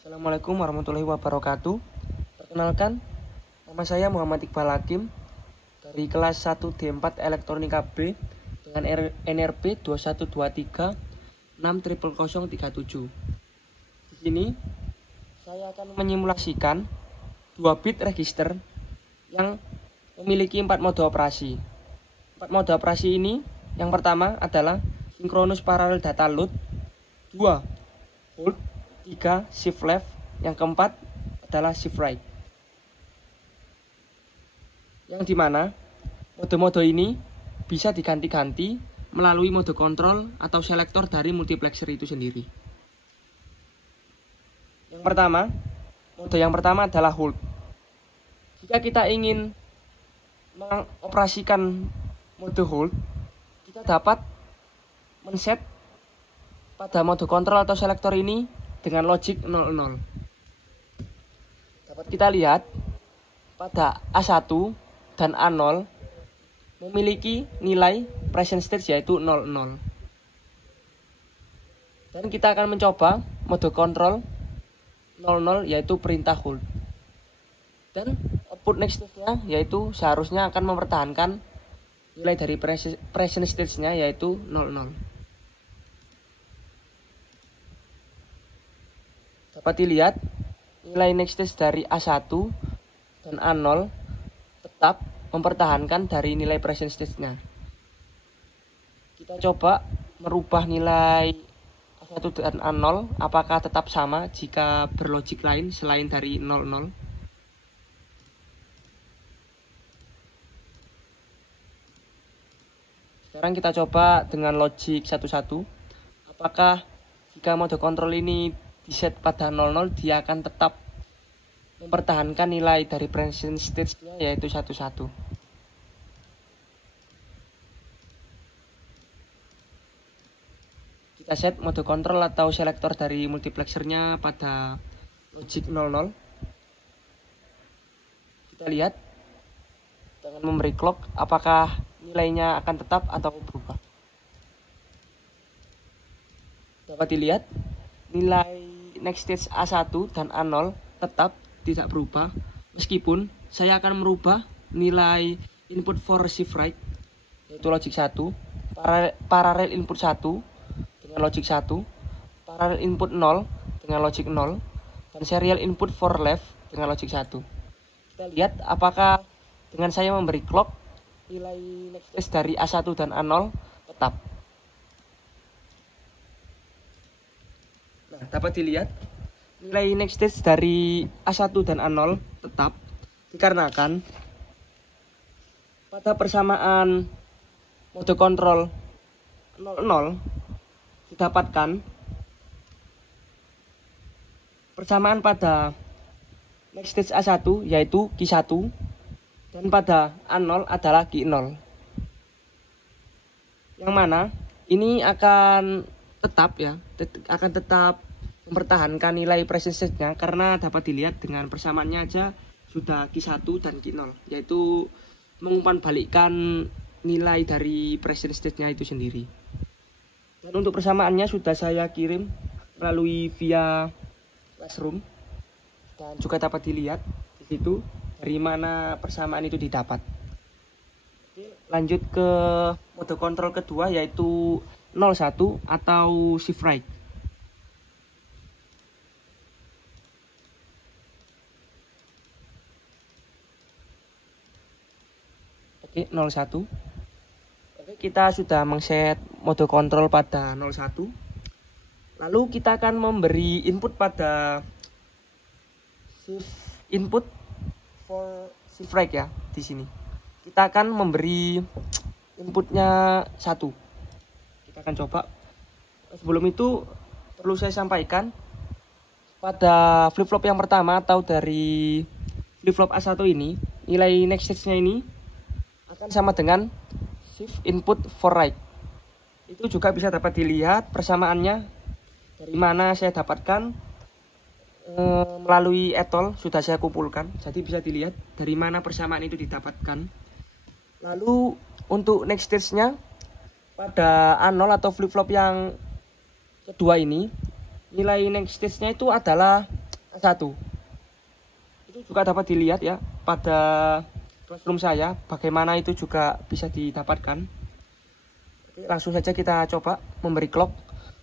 Assalamualaikum warahmatullahi wabarakatuh. Perkenalkan, nama saya Muhammad Iqbal Hakim dari kelas 1D4 Elektronika B dengan NRP 2123600037. Di sini saya akan menyimulasikan 2 bit register yang memiliki 4 mode operasi. 4 mode operasi ini yang pertama adalah synchronous parallel data load, 2 hold, 3 shift left, yang keempat adalah shift right. Yang dimana mode-mode ini bisa diganti-ganti melalui mode kontrol atau selektor dari multiplexer itu sendiri. Mode yang pertama adalah hold. Jika kita ingin mengoperasikan mode hold, kita dapat men-set pada mode kontrol atau selektor ini dengan logic 00. Dapat kita lihat pada A1 dan A0 memiliki nilai present state yaitu 00. Dan kita akan mencoba mode kontrol 00 yaitu perintah hold. Dan output next stage-nya yaitu seharusnya akan mempertahankan nilai dari present state-nya yaitu 00. Dapat dilihat nilai next stage dari A1 dan A0 tetap mempertahankan dari nilai present state-nya. Kita coba merubah nilai A1 dan A0 apakah tetap sama jika berlogik lain selain dari 00. Sekarang kita coba dengan logic 11. Apakah jika mode kontrol ini diset pada 00 dia akan tetap mempertahankan nilai dari present state-nya yaitu 11. Kita set mode kontrol atau selektor dari multiplexernya pada logic 00. Kita lihat dengan memberi clock apakah nilainya akan tetap atau berubah. Dapat dilihat nilai next stage A1 dan A0 tetap tidak berubah meskipun saya akan merubah nilai input for shift right yaitu logic 1, parallel input 1 dengan logic 1, parallel input 0 dengan logic 0, dan serial input for left dengan logic 1. Kita lihat apakah dengan saya memberi clock nilai next stage dari A1 dan A0 tetap. Nah, dapat dilihat nilai next stage dari A1 dan A0 tetap dikarenakan pada persamaan mode kontrol 00 didapatkan persamaan pada next stage A1 yaitu Q1 dan pada A0 adalah Q0. Yang mana ini akan tetap mempertahankan nilai present state-nya karena dapat dilihat dengan persamaannya aja sudah Q1 dan Q0 yaitu mengumpan balikkan nilai dari present state-nya itu sendiri. Dan untuk persamaannya sudah saya kirim melalui via Classroom dan juga dapat dilihat di situ dari mana persamaan itu didapat. Lanjut ke mode kontrol kedua yaitu 01 atau shift right. Oke, 01. Oke, kita sudah mengset mode kontrol pada 01. Lalu kita akan memberi input pada shift input for shift right ya di sini. Kita akan memberi inputnya 1. Kita akan coba. Sebelum itu perlu saya sampaikan pada flip-flop yang pertama atau dari flip-flop A1 ini nilai next stage-nya ini akan sama dengan shift input for right. Itu juga bisa dapat dilihat persamaannya dari mana saya dapatkan melalui etol sudah saya kumpulkan. Jadi bisa dilihat dari mana persamaan itu didapatkan. Lalu untuk next stage-nya pada A0 atau flip-flop yang kedua ini nilai next stage-nya itu adalah A1. Itu juga dapat dilihat ya pada classroom saya, bagaimana itu juga bisa didapatkan. Oke, langsung saja kita coba memberi clock.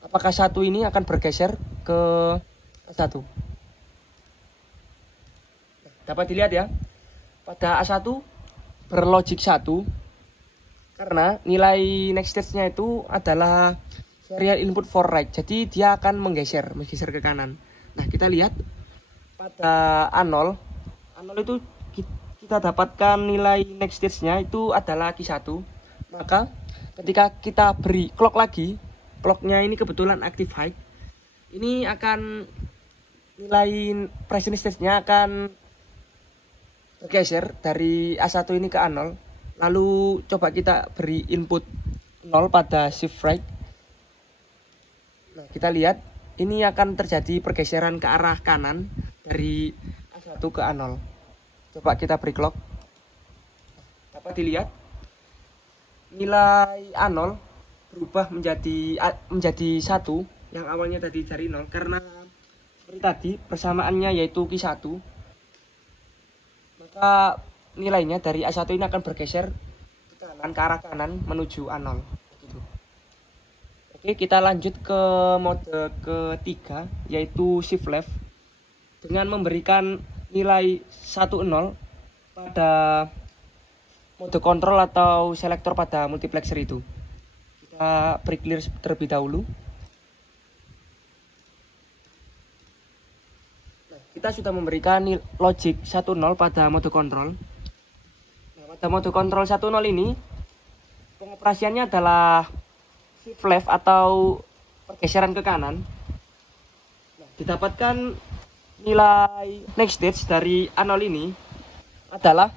Apakah 1 ini akan bergeser ke A1? Dapat dilihat ya, pada A1 berlogik 1 karena nilai next stage-nya itu adalah serial input for right. Jadi dia akan menggeser ke kanan. Nah, kita lihat pada A0 itu kita dapatkan nilai next stage-nya itu adalah Q1. Maka ketika kita beri clock lagi, clocknya ini kebetulan active high, ini akan nilai present stage-nya akan bergeser dari A1 ini ke A0. Lalu coba kita beri input 0 pada shift right. Nah, kita lihat ini akan terjadi pergeseran ke arah kanan dari A1 ke A0. Coba kita beri clock. Dapat dilihat nilai A0 berubah menjadi 1 yang awalnya tadi dari 0 karena seperti tadi persamaannya yaitu Q1. Maka nilainya dari A1 ini akan bergeser ke arah kanan menuju A0 gitu. Oke, kita lanjut ke mode ketiga yaitu shift left dengan memberikan nilai 10 pada mode kontrol atau selektor pada multiplexer itu. Kita beri clear terlebih dahulu. Kita sudah memberikan logic 10 pada mode kontrol. Nah, pada mode kontrol 10 ini pengoperasiannya adalah shift left atau pergeseran ke kanan. Nah, didapatkan nilai next stage dari A0 ini adalah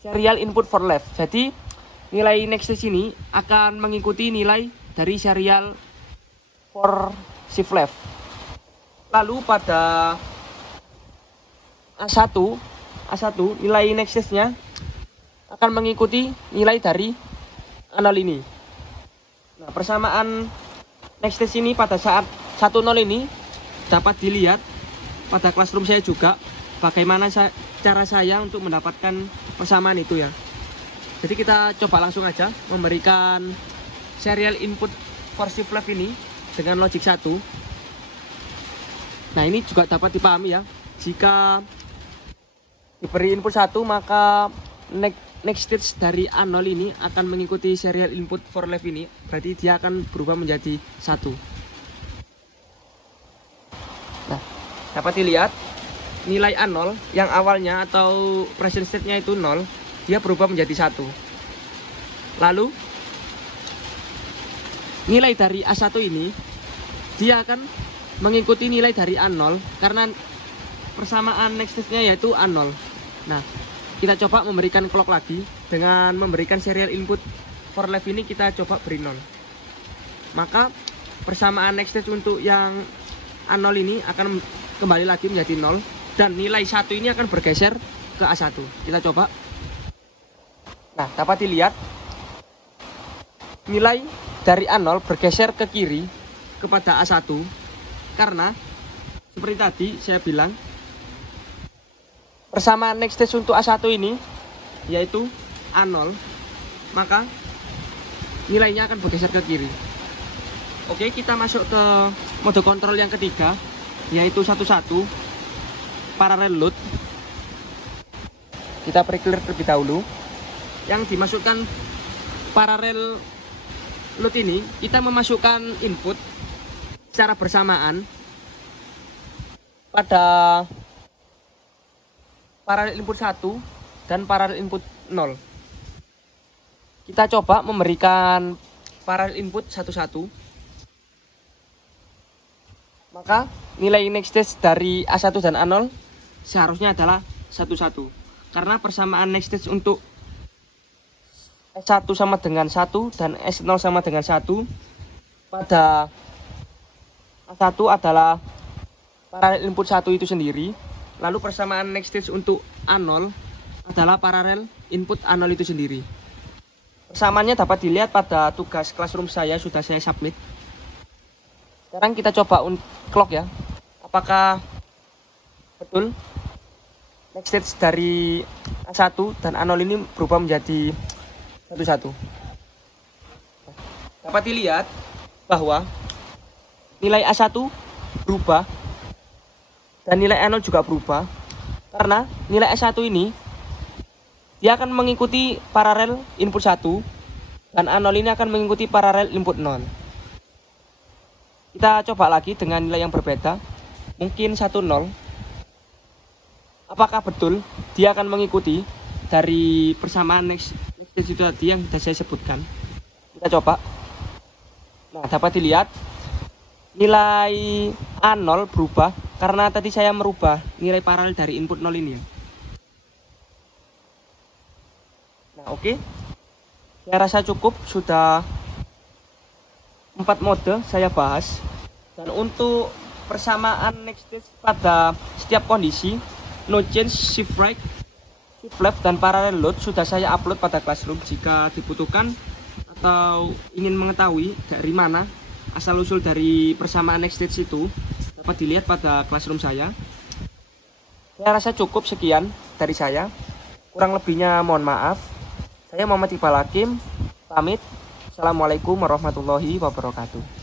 serial input for left. Jadi nilai next stage ini akan mengikuti nilai dari serial for shift left. Lalu pada A1 nilai next stage-nya akan mengikuti nilai dari A0 ini. Nah, persamaan next stage ini pada saat 10 ini dapat dilihat pada classroom saya juga bagaimana cara saya untuk mendapatkan persamaan itu ya. Jadi kita coba langsung aja memberikan serial input for shift left ini dengan logic 1. Nah, ini juga dapat dipahami ya. Jika diberi input 1 maka next stage dari A0 ini akan mengikuti serial input for left ini, berarti dia akan berubah menjadi 1. Nah, dapat dilihat nilai A0 yang awalnya atau present state-nya itu 0, dia berubah menjadi 1. Lalu nilai dari A1 ini dia akan mengikuti nilai dari A0 karena persamaan next stage-nya yaitu A0. Nah, kita coba memberikan clock lagi dengan memberikan serial input for left ini kita coba beri 0. Maka persamaan next stage untuk yang A0 ini akan kembali lagi menjadi 0 dan nilai 1 ini akan bergeser ke A1. Kita coba. Nah, dapat dilihat nilai dari A0 bergeser ke kiri kepada A1 karena seperti tadi saya bilang persamaan next stage untuk A1 ini yaitu A0, maka nilainya akan bergeser ke kiri. Oke, kita masuk ke mode kontrol yang ketiga yaitu 11 parallel load. Kita pre-clear terlebih dahulu. Yang dimasukkan parallel load ini, kita memasukkan input secara bersamaan pada parallel input 1 dan parallel input 0. Kita coba memberikan parallel input 11. Maka nilai next stage dari A1 dan A0 seharusnya adalah 11. Karena persamaan next stage untuk S1 sama dengan 1 dan S0 sama dengan 1 pada A1 adalah parallel input 1 itu sendiri. Lalu persamaan next stage untuk A0 adalah paralel input A0 itu sendiri. Persamaannya dapat dilihat pada tugas classroom saya, sudah saya submit. Sekarang kita coba clock ya. Apakah Betul. Next stage dari A1 dan A0 ini berubah menjadi 1-1. Dapat dilihat bahwa nilai A1 berubah dan nilai A0 juga berubah karena nilai A1 ini dia akan mengikuti paralel input 1 dan A0 ini akan mengikuti paralel input 0. Kita coba lagi dengan nilai yang berbeda, mungkin 1-0. Apakah betul dia akan mengikuti dari persamaan next stage itu tadi yang sudah saya sebutkan? Kita coba. Nah, dapat dilihat nilai A0 berubah karena tadi saya merubah nilai paralel dari input 0 ini. Nah, oke. Saya rasa cukup, sudah 4 mode saya bahas. Dan untuk persamaan next stage pada setiap kondisi, no change, shift right, shift left, dan parallel load sudah saya upload pada Classroom. Jika dibutuhkan atau ingin mengetahui dari mana asal-usul dari persamaan next stage itu, dapat dilihat pada Classroom saya. Saya rasa cukup sekian dari saya. Kurang lebihnya mohon maaf. Saya Muhammad Iqbal Hakim, pamit. Assalamualaikum warahmatullahi wabarakatuh.